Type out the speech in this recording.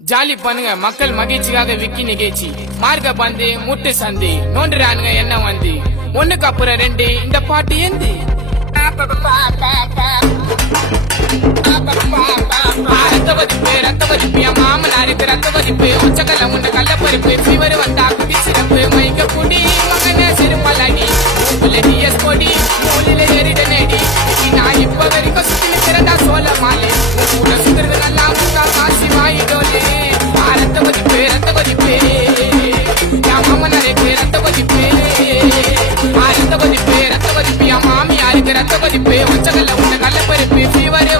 jolly பண்ணுங்க மக்கள் மகிழ்ச்சியாக விக்கி நிகழ்ச்சி மார்க்க பந்து முட்டு சந்தி நோண்டுறானுங்க என்ன வந்து ஒண்ணுக்கு அப்புறம் ரெண்டு இந்த பாட்டு ஏந்து ரத்த வதிப்பு என் மாமனாருக்கு ரத்த வதிப்பு உச்சக்கல்ல முண்ட கள்ள பருப்பு ஃபீவர் வந்தா குடி சிறப்பு மைக்க குடி மகனே சிறுமலடி டிஎஸ் கொடி மூலில எரிட நேடி நான் இப்ப வரைக்கும் சுத்தி நிக்கிறதா சோழ மாலை கூட சுத்துறது நல்லா முட்டா காசி வாயிடோலே ரத்த வதிப்பு என் மாமனாருக்கு ரத்த வதிப்பு ரத்த வதிப்பு என் மாமியாருக்கு ரத்த வதிப்பு உச்சக்கல்ல முண்ட கள்ள பருப்பு ஃபீவர்